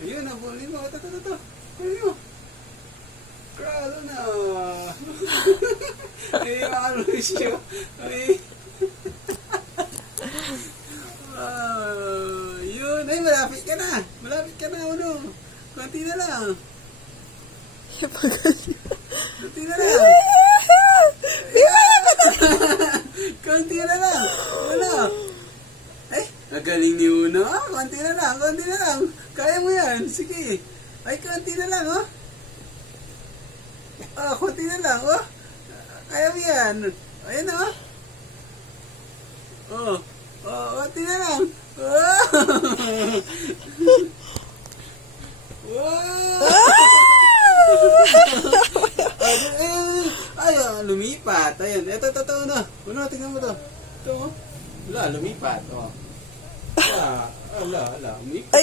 Ayun, nabulin mo. Ito. Ayun mo. Kralo na. Ay, ano siya. Ay. Yun. Ay, malapit ka na. Ano. Konti na lang. Konti na lang. Konti na lang. Ano? Ay, nagaling ni Uno. Konti na lang. Kaya mo yan. Sige. Ay, konti na lang, oh. Konti na lang, oh. Kaya mo yan. Ayan, oh. Konti na lang. Ay, lumipat. Ayan. Ito, Uno. Uno, tingnan mo to. Ito, oh. Wala, lumipat, oh. Wala, lumipat. Ay,